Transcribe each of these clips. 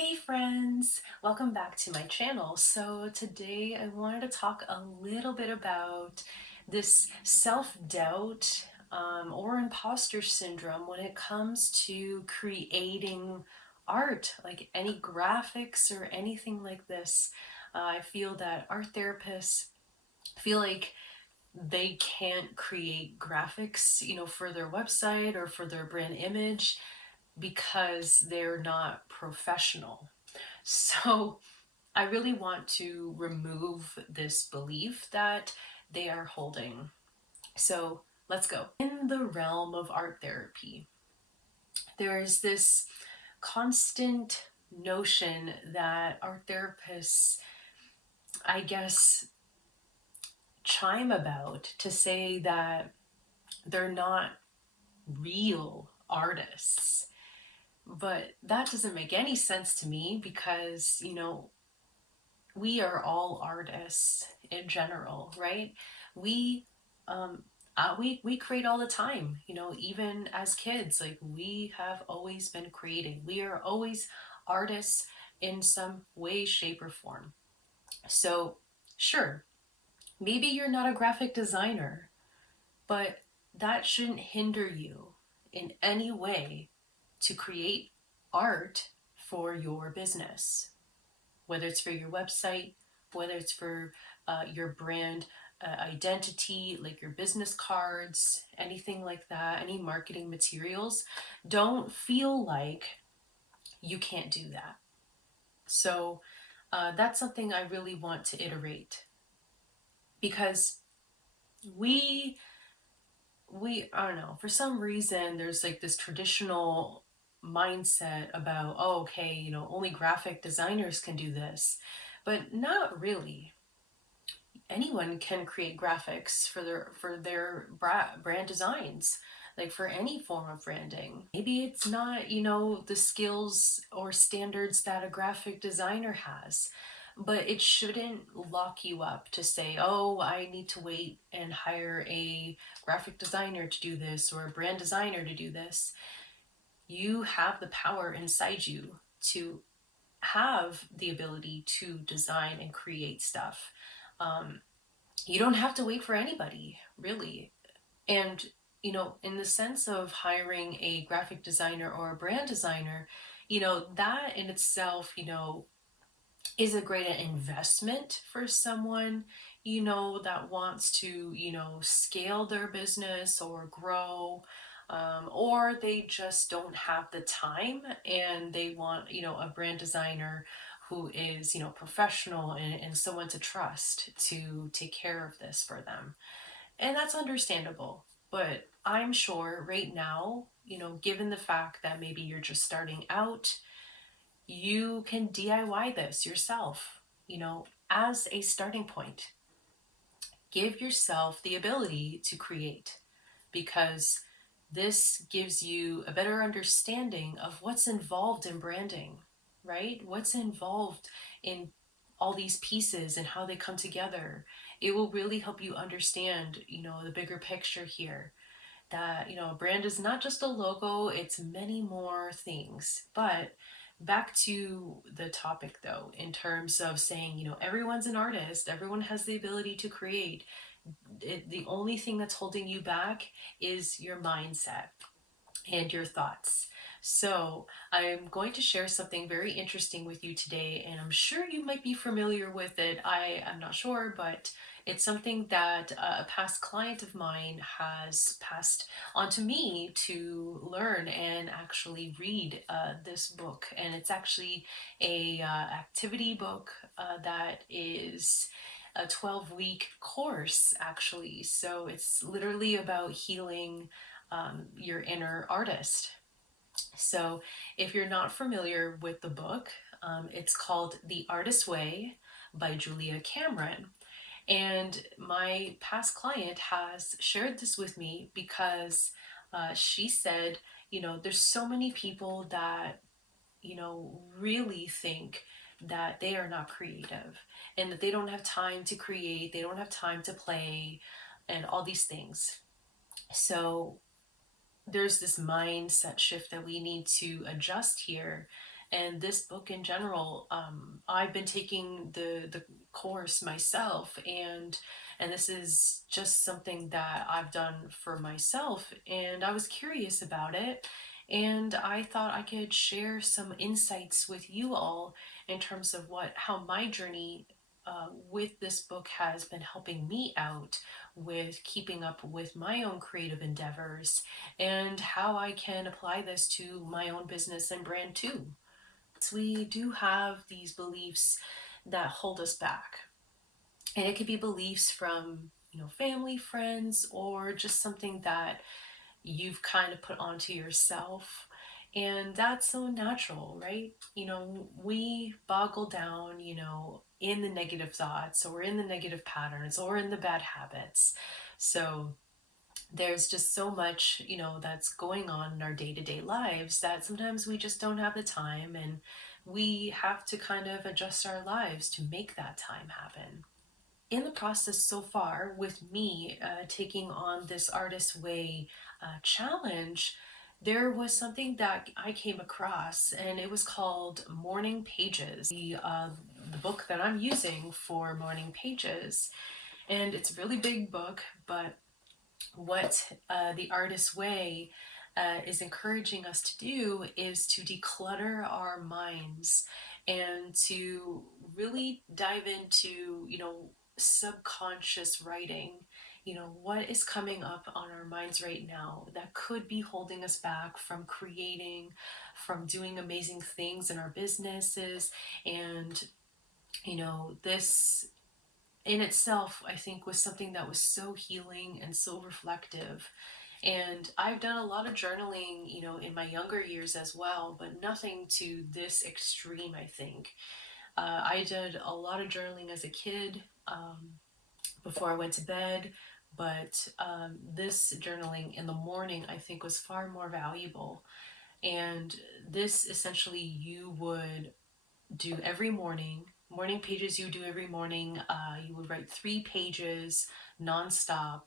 Hey friends, welcome back to my channel. So today I wanted to talk a little bit about this self-doubt or imposter syndrome when it comes to creating art, like any graphics or anything like this. I feel that art therapists feel like they can't create graphics, for their website or for their brand image because they're not professional. So I really want to remove this belief that they are holding. So let's go. In the realm of art therapy, there's this constant notion that art therapists, I guess, chime about to say that they're not real artists. But that doesn't make any sense to me because, we are all artists in general, right? We um we create all the time, even as kids. Like, we have always been creating. We are always artists in some way, shape, or form. So sure, maybe you're not a graphic designer, but that shouldn't hinder you in any way to create art for your business, whether it's for your website, whether it's for your brand identity, like your business cards, anything like that, any marketing materials. Don't feel like you can't do that. So that's something I really want to iterate, because we I don't know, for some reason there's like this traditional mindset about, oh, okay, only graphic designers can do this, but not really. Anyone can create graphics for their brand designs, like for any form of branding. Maybe it's not, the skills or standards that a graphic designer has, but it shouldn't lock you up to say, oh, I need to wait and hire a graphic designer to do this or a brand designer to do this. You have the power inside you to have the ability to design and create stuff. um, you don't have to wait for anybody, really. And, in the sense of hiring a graphic designer or a brand designer, that in itself, is a great investment for someone, that wants to, scale their business or grow. Or they just don't have the time and they want, a brand designer who is, professional and someone to trust to take care of this for them. And that's understandable. But I'm sure right now, given the fact that maybe you're just starting out, you can DIY this yourself, as a starting point. Give yourself the ability to create, because this gives you a better understanding of what's involved in branding, right? What's involved in all these pieces and how they come together. It will really help you understand, the bigger picture here, that, a brand is not just a logo, it's many more things. But back to the topic though, in terms of saying, everyone's an artist, everyone has the ability to create. The only thing that's holding you back is your mindset and your thoughts. So, I'm going to share something very interesting with you today, and I'm sure you might be familiar with it. I am not sure, but it's something that a past client of mine has passed on to me to learn and actually read this book. And it's actually a activity book that is a 12-week course, actually. So it's literally about healing your inner artist. So if you're not familiar with the book, it's called The Artist's Way by Julia Cameron. And my past client has shared this with me because she said, there's so many people that, really think that they are not creative and that they don't have time to create, they don't have time to play, and all these things. So there's this mindset shift that we need to adjust here, And this book in general, I've been taking the course myself, and this is just something that I've done for myself, and I was curious about it, and I thought I could share some insights with you all in terms of what how my journey with this book has been helping me out with keeping up with my own creative endeavors, and how I can apply this to my own business and brand too. We do have these beliefs that hold us back, and it could be beliefs from family, friends, or just something that you've kind of put onto yourself. And that's so natural, right? We boggle down, in the negative thoughts or in the negative patterns or in the bad habits. So there's just so much, that's going on in our day-to-day lives that sometimes we just don't have the time, and we have to kind of adjust our lives to make that time happen. In the process so far with me taking on this Artist Way challenge, there was something that I came across, and it was called Morning Pages, the book that I'm using for Morning Pages. And it's a really big book, but what the Artist Way is encouraging us to do is to declutter our minds and to really dive into, subconscious writing. What is coming up on our minds right now that could be holding us back from creating, from doing amazing things in our businesses. And, this in itself, I think, was something that was so healing and so reflective. And I've done a lot of journaling, in my younger years as well, but nothing to this extreme, I think. I did a lot of journaling as a kid, before I went to bed, but this journaling in the morning, I think, was far more valuable. And this essentially you would do every morning pages you do every morning. You would write 3 pages nonstop,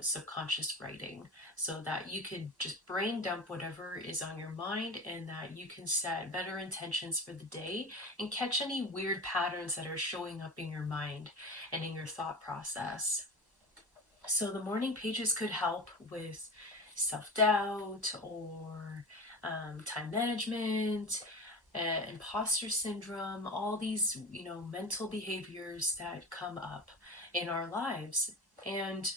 subconscious writing, so that you could just brain dump whatever is on your mind, and that you can set better intentions for the day and catch any weird patterns that are showing up in your mind and in your thought process. So the morning pages could help with self-doubt or time management, imposter syndrome, all these, mental behaviors that come up in our lives. And,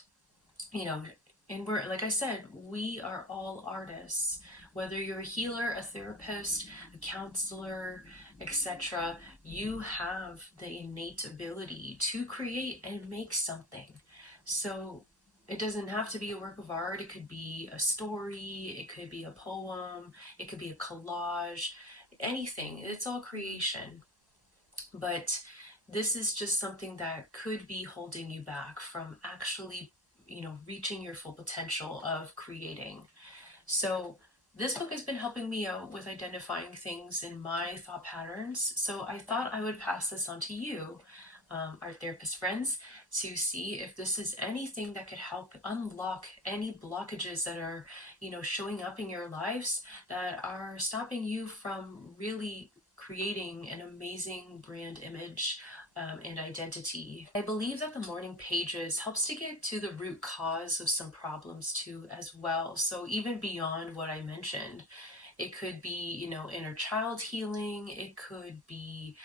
you know, and we're, like I said, we are all artists. Whether you're a healer, a therapist, a counselor, etc., you have the innate ability to create and make something. So it doesn't have to be a work of art. It could be a story, it could be a poem, it could be a collage, anything. It's all creation. But this is just something that could be holding you back from actually, reaching your full potential of creating. So this book has been helping me out with identifying things in my thought patterns. So I thought I would pass this on to you, our therapist friends, to see if this is anything that could help unlock any blockages that are, showing up in your lives that are stopping you from really creating an amazing brand image, and identity. I believe that the morning pages helps to get to the root cause of some problems too as well. So even beyond what I mentioned, it could be, inner child healing. It could be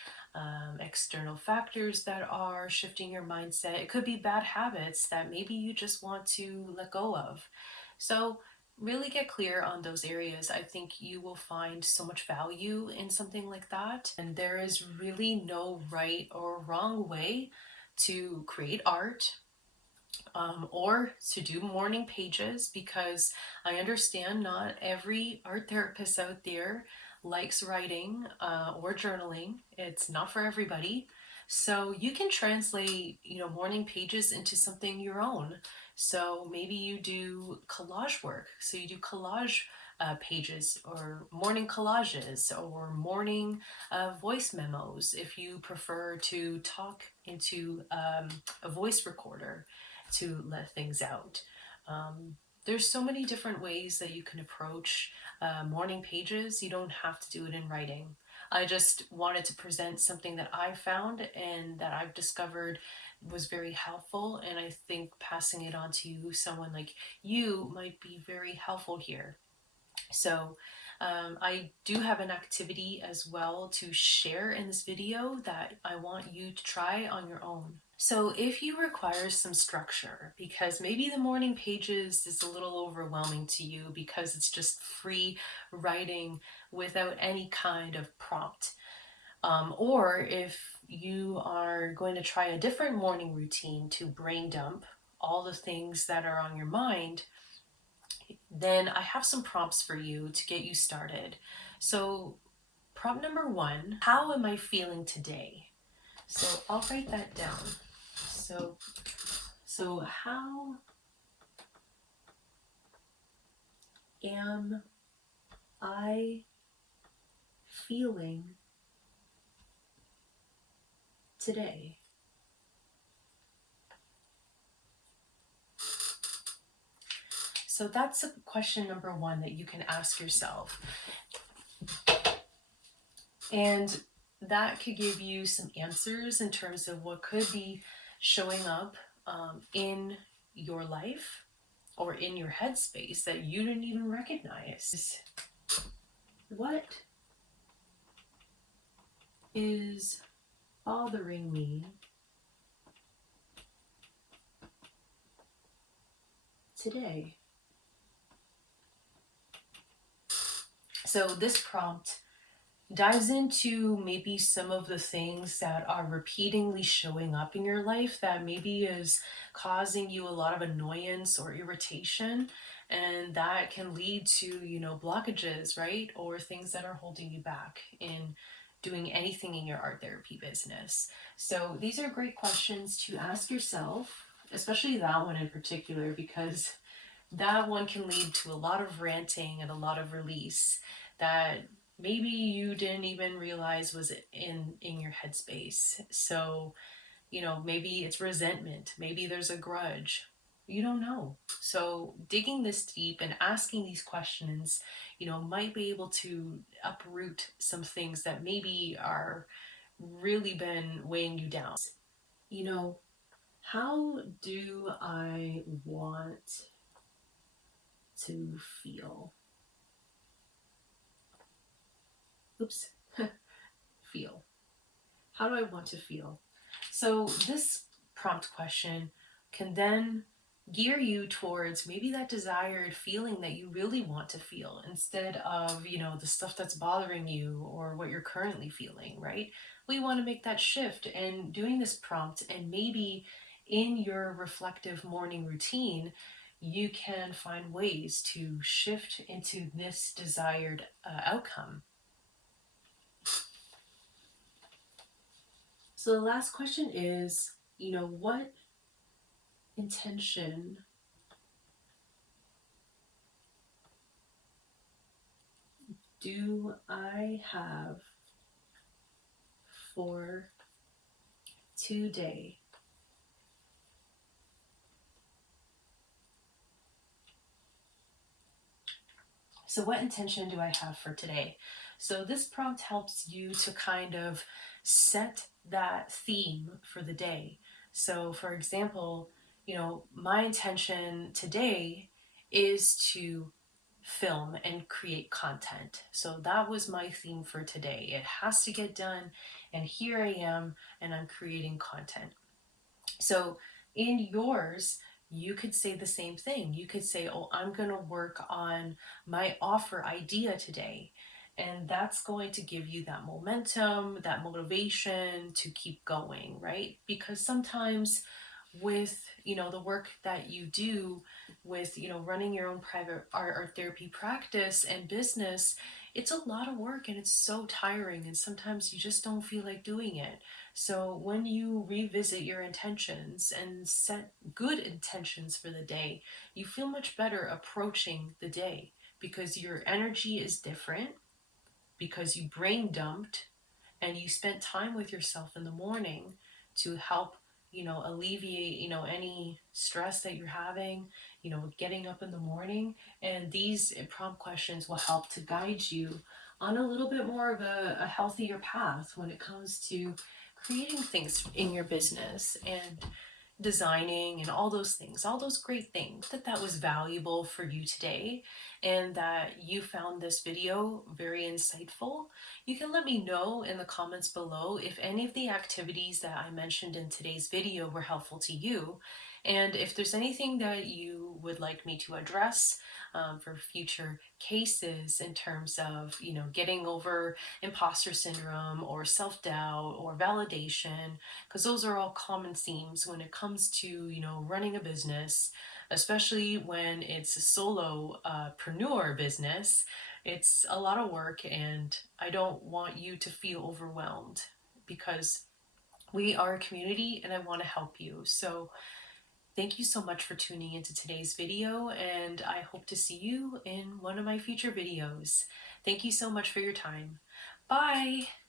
external factors that are shifting your mindset. It could be bad habits that maybe you just want to let go of. So really get clear on those areas. I think you will find so much value in something like that. And there is really no right or wrong way to create art, or to do morning pages, because I understand not every art therapist out there likes writing or journaling. It's not for everybody. So you can translate, morning pages into something your own. So maybe you do collage work. So you do collage pages, or morning collages, or morning voice memos if you prefer to talk into a voice recorder to let things out. There's so many different ways that you can approach morning pages. You don't have to do it in writing. I just wanted to present something that I found and that I've discovered was very helpful, and I think passing it on to you, someone like you, might be very helpful here. So I do have an activity as well to share in this video that I want you to try on your own. So if you require some structure, because maybe the morning pages is a little overwhelming to you because it's just free writing without any kind of prompt, or if you are going to try a different morning routine to brain dump all the things that are on your mind, then I have some prompts for you to get you started. So prompt number one, how am I feeling today? So I'll write that down. So how am I feeling today? So that's a question number one that you can ask yourself. And that could give you some answers in terms of what could be showing up in your life or in your headspace that you didn't even recognize. What is bothering me today? So this prompt dives into maybe some of the things that are repeatedly showing up in your life that maybe is causing you a lot of annoyance or irritation, and that can lead to, blockages, right? Or things that are holding you back in doing anything in your art therapy business. So these are great questions to ask yourself, especially that one in particular, because that one can lead to a lot of ranting and a lot of release that maybe you didn't even realize was in your headspace. So, maybe it's resentment, maybe there's a grudge. You don't know. So digging this deep and asking these questions, might be able to uproot some things that maybe are really been weighing you down. How do I want to feel? Oops. Feel. How do I want to feel? So this prompt question can then gear you towards maybe that desired feeling that you really want to feel, instead of, the stuff that's bothering you or what you're currently feeling, right? We want to make that shift, and doing this prompt, and maybe in your reflective morning routine, you can find ways to shift into this desired outcome. So the last question is, what intention do I have for today? So what intention do I have for today? So this prompt helps you to kind of set that theme for the day. So for example, my intention today is to film and create content. So that was my theme for today. It has to get done, and here I am, and I'm creating content. So in yours, you could say the same thing. You could say, oh, I'm going to work on my offer idea today. And that's going to give you that momentum, that motivation to keep going, right? Because sometimes with, the work that you do with, running your own private art therapy practice and business, it's a lot of work and it's so tiring, and sometimes you just don't feel like doing it. So when you revisit your intentions and set good intentions for the day, you feel much better approaching the day because your energy is different, because you brain dumped and you spent time with yourself in the morning to help, alleviate, any stress that you're having, getting up in the morning. And these prompt questions will help to guide you on a little bit more of a healthier path when it comes to creating things in your business and designing and all those things, all those great things. That was valuable for you today and that you found this video very insightful. You can let me know in the comments below if any of the activities that I mentioned in today's video were helpful to you, and if there's anything that you would like me to address for future cases in terms of, getting over imposter syndrome or self-doubt or validation, because those are all common themes when it comes to, running a business, especially when it's a solopreneur business. It's a lot of work, and I don't want you to feel overwhelmed because we are a community and I want to help you. So thank you so much for tuning into today's video, and I hope to see you in one of my future videos. Thank you so much for your time. Bye!